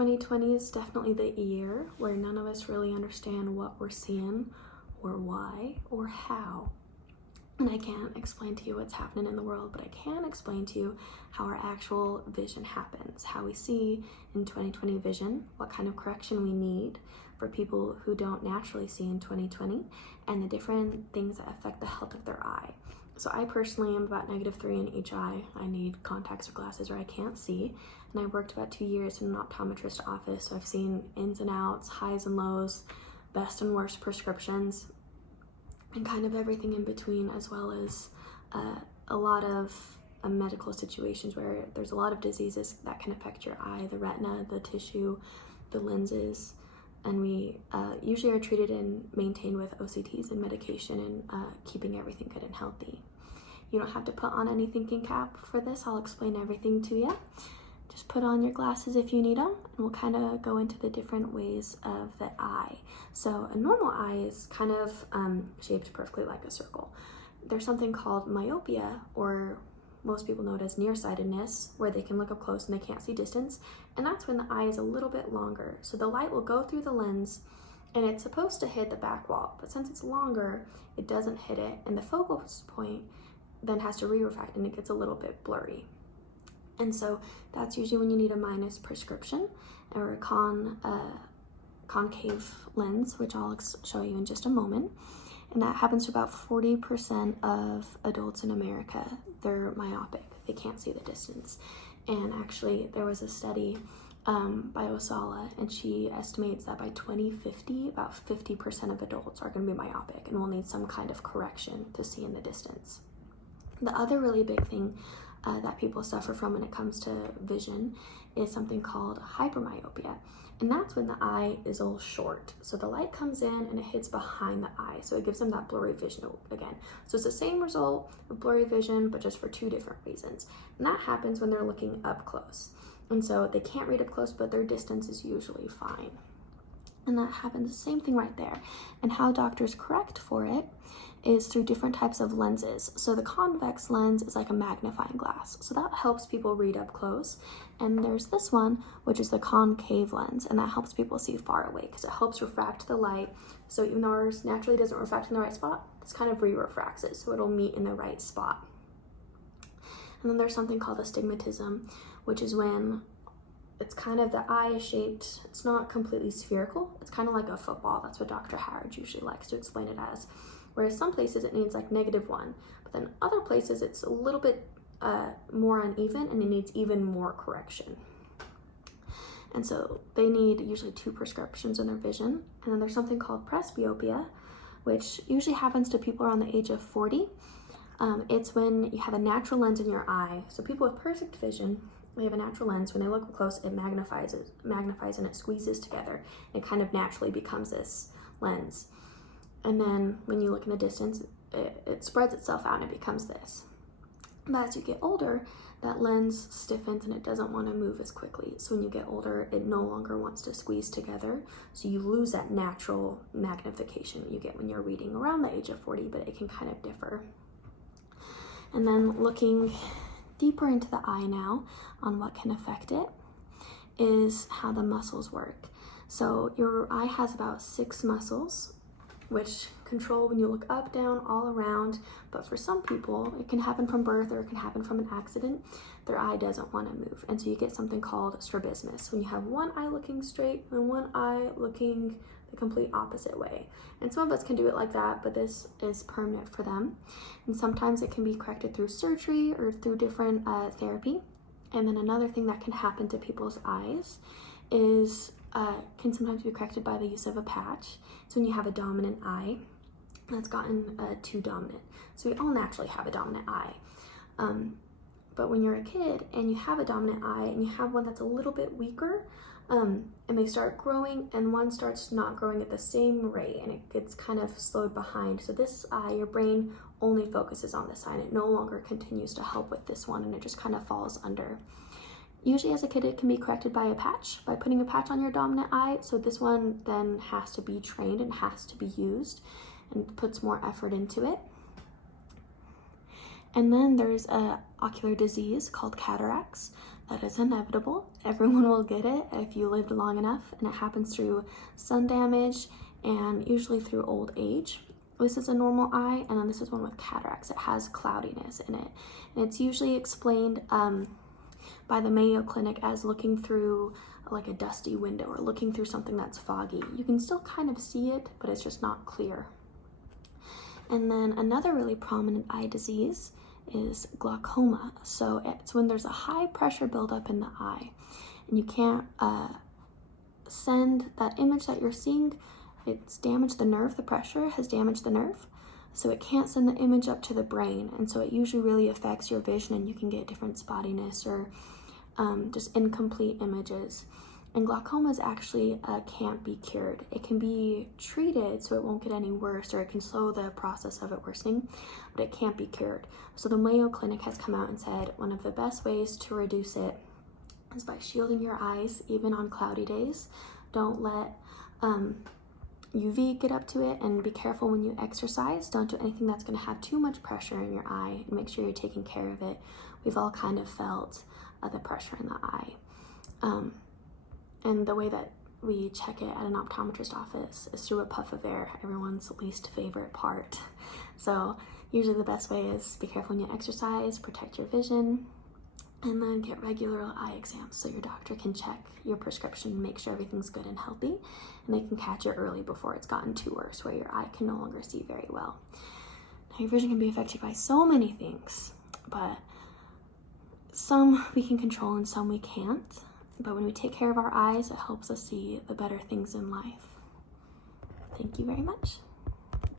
2020 is definitely the year where none of us really understand what we're seeing or why or how. And I can't explain to you what's happening in the world, but I can explain to you how our actual vision happens, how we see in 2020 vision, what kind of correction we need for people who don't naturally see in 2020, and the different things that affect the health of their eye. So I personally am about -3 in each eye. I need contacts or glasses or I can't see. And I worked about 2 years in an optometrist office, so I've seen ins and outs, highs and lows, best and worst prescriptions, and kind of everything in between, as well as a lot of medical situations where there's a lot of diseases that can affect your eye, the retina, the tissue, the lenses, and we usually are treated and maintained with OCTs and medication and keeping everything good and healthy. You don't have to put on any thinking cap for this. I'll explain everything to you. Just put on your glasses if you need them, and we'll kind of go into the different ways of the eye. So a normal eye is kind of shaped perfectly like a circle. There's something called myopia, or most people know it as nearsightedness, where they can look up close and they can't see distance, and that's when the eye is a little bit longer. So the light will go through the lens and it's supposed to hit the back wall, but since it's longer, it doesn't hit it, and the focal point then has to re-refract and it gets a little bit blurry. And so that's usually when you need a minus prescription or a concave lens, which I'll show you in just a moment. And that happens to about 40% of adults in America. They're myopic, they can't see the distance. And actually there was a study by Osala, and she estimates that by 2050, about 50% of adults are going to be myopic and will need some kind of correction to see in the distance. The other really big thing that people suffer from when it comes to vision is something called hypermyopia, and that's when the eye is all short. So the light comes in and it hits behind the eye, so it gives them that blurry vision again. So it's the same result of blurry vision, but just for 2 different reasons, and that happens when they're looking up close, and so they can't read up close, but their distance is usually fine. And that happens, the same thing right there. And how doctors correct for it is through different types of lenses. So the convex lens is like a magnifying glass, so that helps people read up close. And there's this one, which is the concave lens, and that helps people see far away because it helps refract the light. So even though ours naturally doesn't refract in the right spot, it's kind of re-refracts it, so it'll meet in the right spot. And then there's something called astigmatism, which is when it's kind of, the eye is shaped, it's not completely spherical, it's kind of like a football. That's what Dr. Howard usually likes to explain it as. Whereas some places it needs like -1, but then other places it's a little bit more uneven and it needs even more correction. And so they need usually 2 prescriptions in their vision. And then there's something called presbyopia, which usually happens to people around the age of 40. It's when you have a natural lens in your eye. So people with perfect vision, they have a natural lens. When they look close, it magnifies and it squeezes together. It kind of naturally becomes this lens. And then when you look in the distance, it spreads itself out and it becomes this. But as you get older, that lens stiffens and it doesn't want to move as quickly. So when you get older, it no longer wants to squeeze together. So you lose that natural magnification you get when you're reading around the age of 40, but it can kind of differ. And then looking deeper into the eye now on what can affect it is how the muscles work. So your eye has about 6 muscles, which control when you look up, down, all around. But for some people, it can happen from birth or it can happen from an accident. Their eye doesn't want to move. And so you get something called strabismus, when you have one eye looking straight and one eye looking the complete opposite way. And some of us can do it like that, but this is permanent for them. And sometimes it can be corrected through surgery or through different therapy. And then another thing that can happen to people's eyes is can sometimes be corrected by the use of a patch. So when you have a dominant eye that's gotten too dominant. So we all naturally have a dominant eye. But when you're a kid and you have a dominant eye and you have one that's a little bit weaker, and they start growing and one starts not growing at the same rate and it gets kind of slowed behind. So this eye, your brain only focuses on this eye and it no longer continues to help with this one, and it just kind of falls under. Usually as a kid, it can be corrected by a patch, by putting a patch on your dominant eye. So this one then has to be trained and has to be used and puts more effort into it. And then there's a ocular disease called cataracts that is inevitable. Everyone will get it if you lived long enough, and it happens through sun damage and usually through old age. This is a normal eye, and then this is one with cataracts. It has cloudiness in it, and it's usually explained by the Mayo Clinic as looking through like a dusty window or looking through something that's foggy. You can still kind of see it, but it's just not clear. And then another really prominent eye disease is glaucoma. So it's when there's a high pressure buildup in the eye, and you can't send that image that you're seeing. It's damaged the nerve. The pressure has damaged the nerve, so it can't send the image up to the brain, and so it usually really affects your vision, and you can get different spottiness or just incomplete images. And glaucoma is actually can't be cured. It can be treated so it won't get any worse, or it can slow the process of it worsening, but it can't be cured. So the Mayo Clinic has come out and said one of the best ways to reduce it is by shielding your eyes, even on cloudy days. Don't let UV get up to it, and be careful when you exercise. Don't do anything that's going to have too much pressure in your eye, and make sure you're taking care of it. We've all kind of felt the pressure in the eye. And the way that we check it at an optometrist office is through a puff of air, everyone's least favorite part. So usually the best way is be careful when you exercise, protect your vision, and then get regular eye exams so your doctor can check your prescription, make sure everything's good and healthy, and they can catch it early before it's gotten too worse where your eye can no longer see very well. Now, your vision can be affected by so many things, but some we can control and some we can't. But when we take care of our eyes, it helps us see the better things in life. Thank you very much.